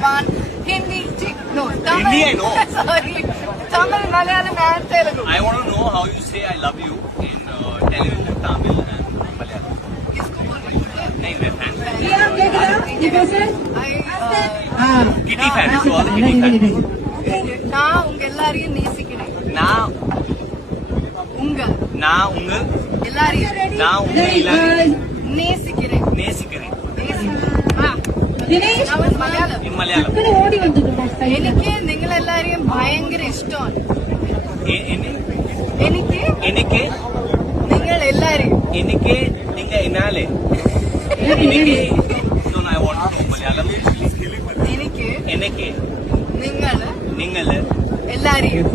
Pavan, Hindi, no, Tamil. Hindi I know. Sorry, Tamil, Malayalam and Telugu. I want to know how you say I love you in Telugu, Tamil and Malayalam. किसको बोल रही हो? नहीं मैं fan. Kitty fan. So all Kitty fan. நான் உங்க எல்லாரையும் நேசிக்கிறேன். நான் உங்க எல்லாரையும் நேசிக்கிறேன். நேசிக்கிறேன். Malayalam In Malayalam. എനിക്ക് നിങ്ങളെല്ലാരെയും ഭയങ്കര ഇഷ്ടമാണ്. എനിക്ക് എനിക്ക് നിങ്ങൾ എല്ലാരെയും എനിക്ക് നിങ്ങൾ എന്നാലേ എനിക്ക് no I want to know Malayalam. എനിക്ക് നിങ്ങൾ എല്ലാരെയും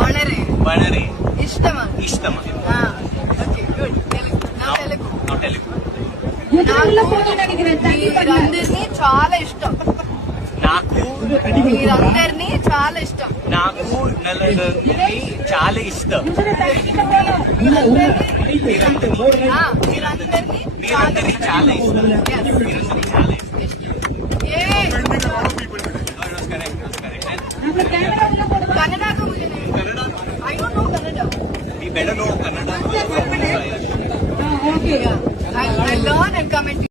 വളരെ വളരെ ഇഷ്ടമാണ്. ഇഷ്ടമാണ്. Okay good. Telugu Now Telugu. మీరందరినీ చాలా ఇష్టం. మీరందరినీ చాలా ఇష్టం. నాకు నలుగురిని చాలా ఇష్టం. మీరందరినీ చాలా ఇష్టం. మీరందరినీ చాలా ఇష్టం. कन्नड़ा तो मुझे नहीं, I don't know Kannada. We better know Kannada. I learn and comment.